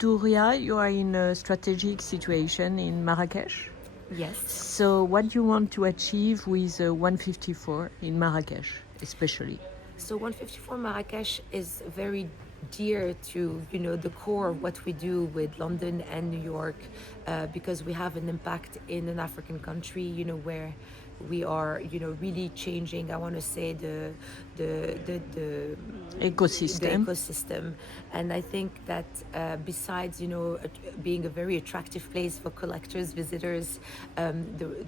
Touria, you are in a strategic situation in Marrakech. Yes. So what do you want to achieve with 154 in Marrakech, especially? So 154 Marrakech is very dear to the core of what we do with London and New York, because we have an impact in an African country, where we are really changing, I want to say, the ecosystem. And I think that besides being a very attractive place for collectors, visitors,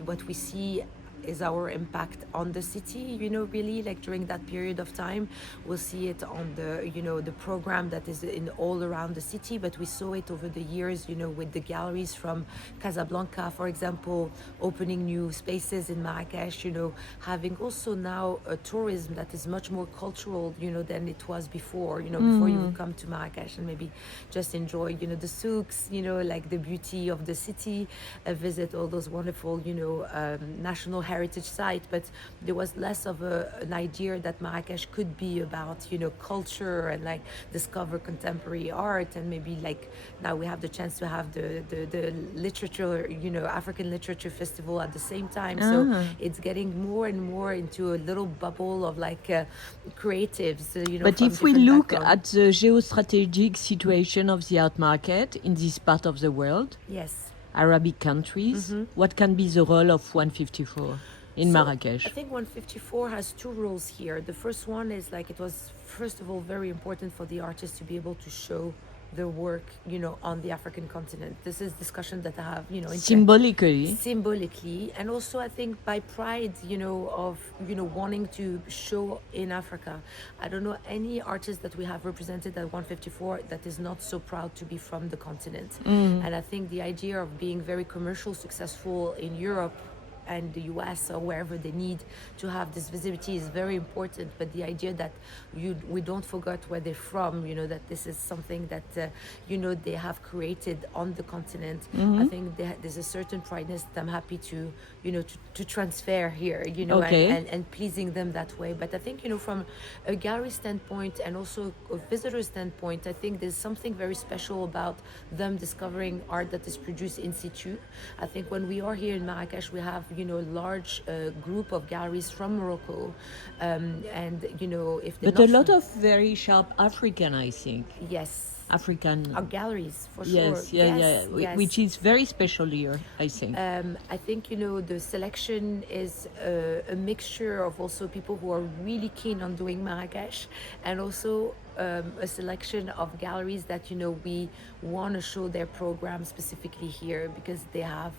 what we see is our impact on the city, really, like during that period of time. We'll see it on the program that is in all around the city, but we saw it over the years, with the galleries from Casablanca, for example, opening new spaces in Marrakech, having also now a tourism that is much more cultural, than it was before, before you would come to Marrakech and maybe just enjoy, the souks, like the beauty of the city, visit all those wonderful, national heritage site, but there was less of an idea that Marrakech could be about culture and like discover contemporary art. And maybe like now we have the chance to have the literature, African Literature Festival at the same time. So it's getting more and more into a little bubble of like creatives, but if we look at the geostrategic situation of the art market in this part of the world, yes, Arabic countries, what can be the role of 154 in Marrakech? I think 154 has two roles here. The first one is like, it was first of all very important for the artists to be able to show their work, on the African continent. This is discussion that I have, symbolically, and also I think by pride, of wanting to show in Africa. I don't know any artist that we have represented at 154 that is not so proud to be from the continent. And I think the idea of being very commercial successful in Europe and the US or wherever they need to have this visibility is very important. But the idea that we don't forget where they're from, that this is something that they have created on the continent. I think there's a certain prideness that I'm happy to to transfer here, and pleasing them that way. But I think from a gallery standpoint and also a visitor standpoint, I think there's something very special about them discovering art that is produced in situ. I think when we are here in Marrakech, we have a large group of galleries from Morocco, and if but a lot of very sharp African, I think. Yes. African galleries, for yes, sure. Yes. Which is very special here, I think. I think the selection is a mixture of also people who are really keen on doing Marrakech, and also a selection of galleries that we want to show their program specifically here, because they have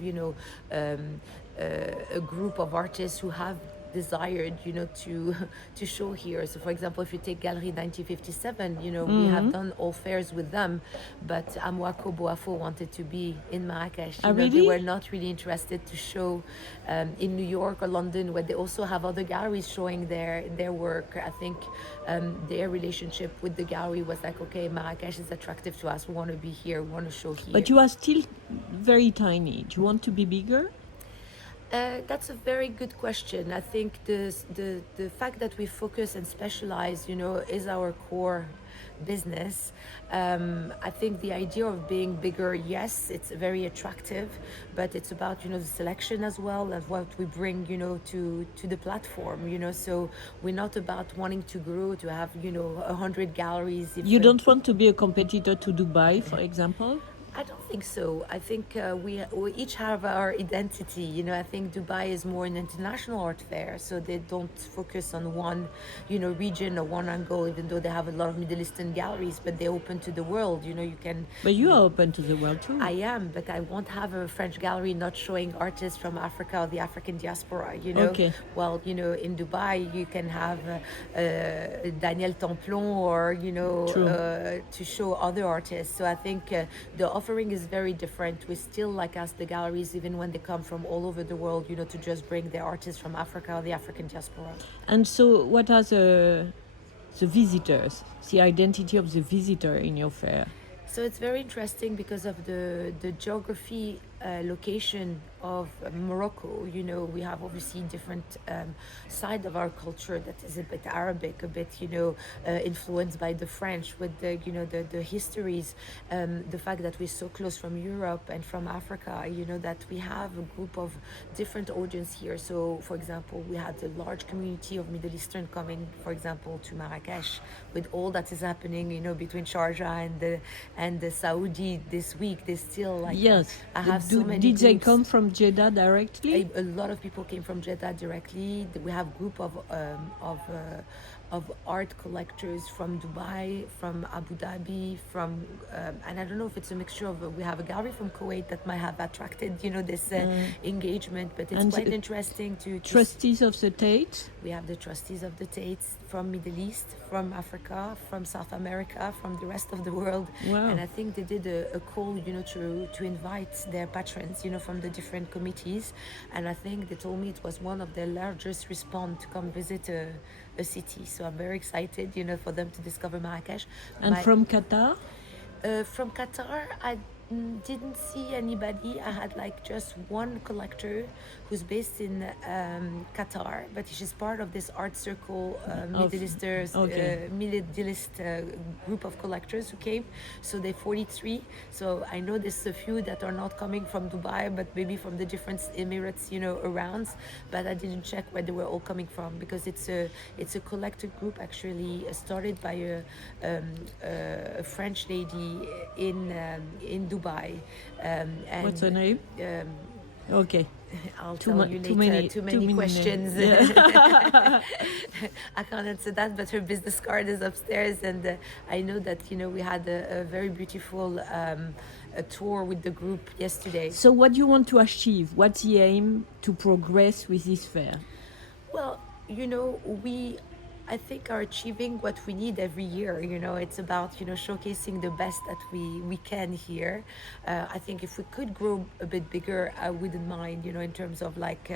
a group of artists who have desired to show here. So for example, if you take Gallery 1957, we have done all fairs with them, but Amwako Boafo wanted to be in Marrakech. Really? They were not really interested to show in New York or London, where they also have other galleries showing their work. I think their relationship with the gallery was like, okay, Marrakech is attractive to us, we want to be here, we want to show here. But you are still very tiny. Do you want to be bigger? That's a very good question. I think the fact that we focus and specialize, is our core business. I think the idea of being bigger, yes, it's very attractive, but it's about the selection as well as what we bring to the platform. So we're not about wanting to grow to have 100 galleries. You don't want to be a competitor to Dubai, for example? I don't think so. I think we each have our identity. I think Dubai is more an international art fair, so they don't focus on one, region or one angle, even though they have a lot of Middle Eastern galleries, but they're open to the world. You can... But you are open to the world too. I am, but I won't have a French gallery not showing artists from Africa or the African diaspora, Okay. Well, in Dubai, you can have Daniel Templon or, to show other artists. So I think the offering is very different. We still ask the galleries, even when they come from all over the world, to just bring their artists from Africa or the African diaspora. And so what are the visitors, the identity of the visitor in your fair? So it's very interesting because of the geography location of Morocco, you know, we have obviously different side of our culture that is a bit Arabic, a bit, you know, influenced by the French with the, you know, the histories, the fact that we're so close from Europe and from Africa, you know, that we have a group of different audience here. So, for example, we had a large community of Middle Eastern coming, for example, to Marrakech with all that is happening, you know, between Sharjah and the Saudi this week. They still like Yes. I have so many Did they groups. come from Jeddah directly? A lot of people came from Jeddah directly. We have a group of art collectors from Dubai, from Abu Dhabi, from and I don't know if it's a mixture of. We have a gallery from Kuwait that might have attracted, you know, this engagement. But it's And quite interesting to Trustees of the Tate? we have the trustees of the Tates from Middle East, from Africa, from South America, from the rest of the world. Wow. And I think they did a call, you know, to invite their patrons, you know, from the different committees. And I think they told me it was one of their largest response to come visit a city. So I'm very excited, you know, for them to discover Marrakech. And from Qatar? From Qatar, I didn't see anybody. I had like just one collector who's based in Qatar, but she's part of this art circle, Middle East group of collectors who came. So they're 43. So I know there's a few that are not coming from Dubai, but maybe from the different Emirates, you know, around. But I didn't check where they were all coming from because it's a collective group actually started by a French lady in Dubai. And, What's her name? Okay. I'll Too tell mu- you too later. many- Too too many many questions. names. I can't answer that, but her business card is upstairs, and I know that, you know, we had a very beautiful a tour with the group yesterday. So what do you want to achieve? What's the aim to progress with this fair? Well, you know, I think are achieving what we need every year. You know, it's about, you know, showcasing the best that we can here. I think if we could grow a bit bigger, I wouldn't mind, you know, in terms of like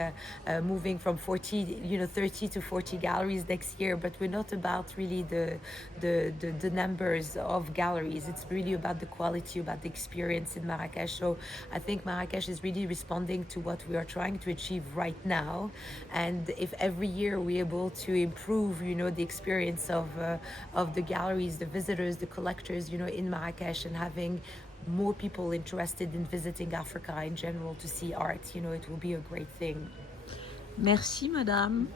moving from 40, you know, 30 to 40 galleries next year. But we're not about really the numbers of galleries. It's really about the quality, about the experience in Marrakech. So I think Marrakech is really responding to what we are trying to achieve right now. And if every year we're able to improve, you know, the experience of the galleries, the visitors, the collectors, you know, in Marrakech, and having more people interested in visiting Africa in general to see art, you know, it will be a great thing. Merci, madame.